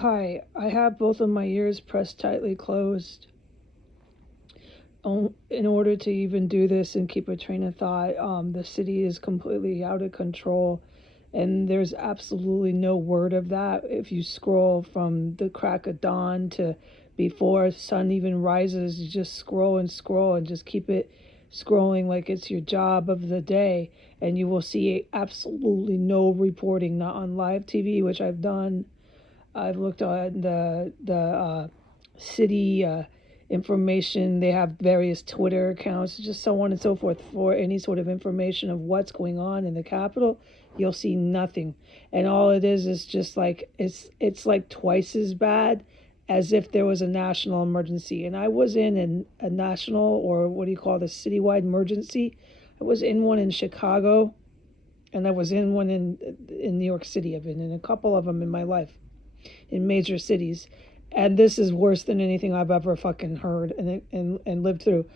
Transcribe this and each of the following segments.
Hi, I have both of my ears pressed tightly closed in order to even do this and keep a train of thought. The city is completely out of control, and there's absolutely no word of that. If you scroll from the crack of dawn to before sun even rises, you just scroll and just keep it scrolling like it's your job of the day, and you will see absolutely no reporting, not on live TV, which I've done. I've looked on the city information. They have various Twitter accounts, just so on and so forth, for any sort of information of what's going on in the capital. You'll see nothing, and all it is just like it's like twice as bad as if there was a national emergency. And I was in a national, or what do you call, the citywide emergency. I was in one in Chicago, and I was in one in New York City. I've been in a couple of them in my life, in major cities, and this is worse than anything I've ever fucking heard and lived through.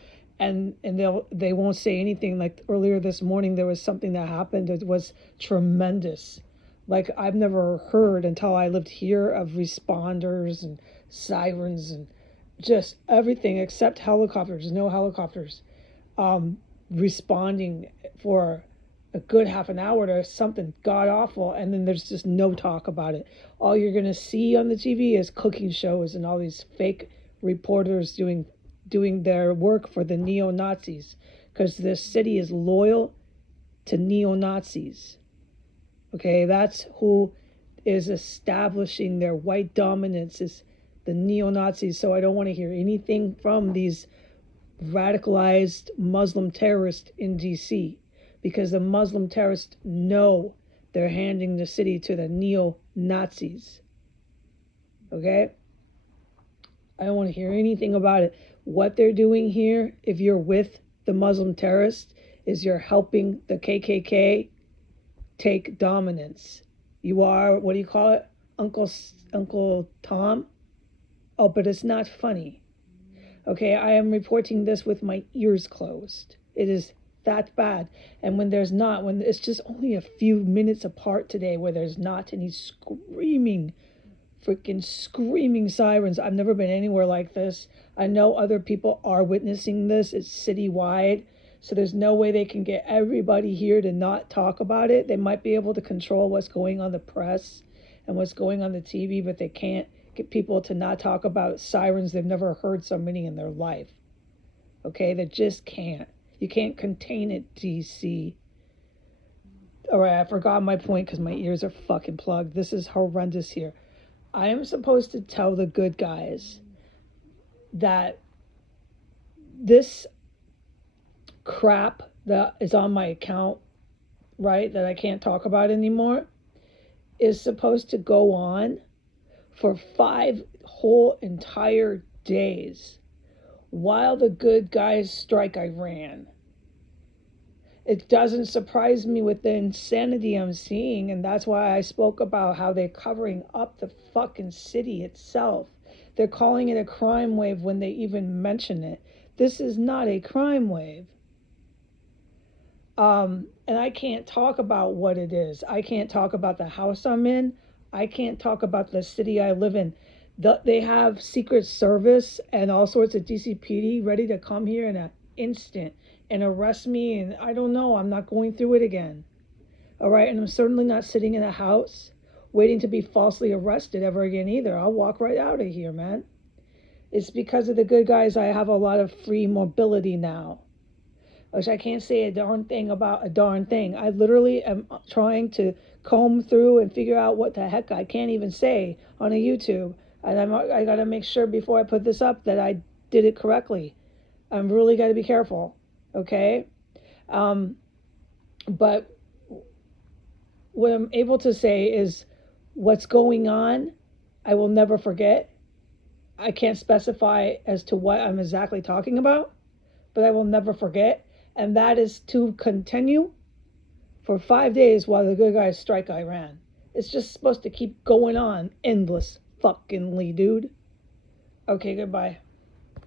And they won't say anything. Like earlier this morning, there was something that happened. It was tremendous. Like I've never heard until I lived here of responders and sirens and just everything except helicopters. No helicopters responding for a good half an hour to something god awful, and then there's just no talk about it. All you're gonna see on the TV is cooking shows and all these fake reporters doing their work for the neo-Nazis, because this city is loyal to neo-Nazis. Okay, that's who is establishing their white dominance, is the neo-Nazis. So I don't want to hear anything from these radicalized Muslim terrorists in DC, because the Muslim terrorists know they're handing the city to the neo-Nazis. Okay? I don't want to hear anything about it. What they're doing here, if you're with the Muslim terrorists, is you're helping the KKK take dominance. You are, what do you call it? Uncle Tom? Oh, but it's not funny. Okay, I am reporting this with my ears closed. It is that bad. And when it's just only a few minutes apart today where there's not any freaking screaming sirens. I've never been anywhere like this. I know other people are witnessing this. It's citywide. So there's no way they can get everybody here to not talk about it. They might be able to control what's going on the press and what's going on the TV, but they can't get people to not talk about sirens. They've never heard so many in their life. Okay, they just can't. You can't contain it, DC. All right, I forgot my point because my ears are fucking plugged. This is horrendous here. I am supposed to tell the good guys that this crap that is on my account, right, that I can't talk about anymore, is supposed to go on for 5 whole entire days while the good guys strike Iran. It doesn't surprise me with the insanity I'm seeing, and that's why I spoke about how they're covering up the fucking city itself. They're calling it a crime wave when they even mention it. This is not a crime wave. And I can't talk about what it is. I can't talk about the house I'm in. I can't talk about the city I live in. They have Secret Service and all sorts of DCPD ready to come here in an instant and arrest me, and I don't know, I'm not going through it again. All right, and I'm certainly not sitting in a house waiting to be falsely arrested ever again either. I'll walk right out of here, man. It's because of the good guys I have a lot of free mobility now, which I can't say a darn thing about a darn thing. I literally am trying to comb through and figure out what the heck I can't even say on a YouTube. And I got to make sure before I put this up that I did it correctly. I'm really got to be careful, okay? But what I'm able to say is what's going on, I will never forget. I can't specify as to what I'm exactly talking about, but I will never forget. And that is to continue for 5 days while the good guys strike Iran. It's just supposed to keep going on endless fuckingly, dude. Okay, goodbye.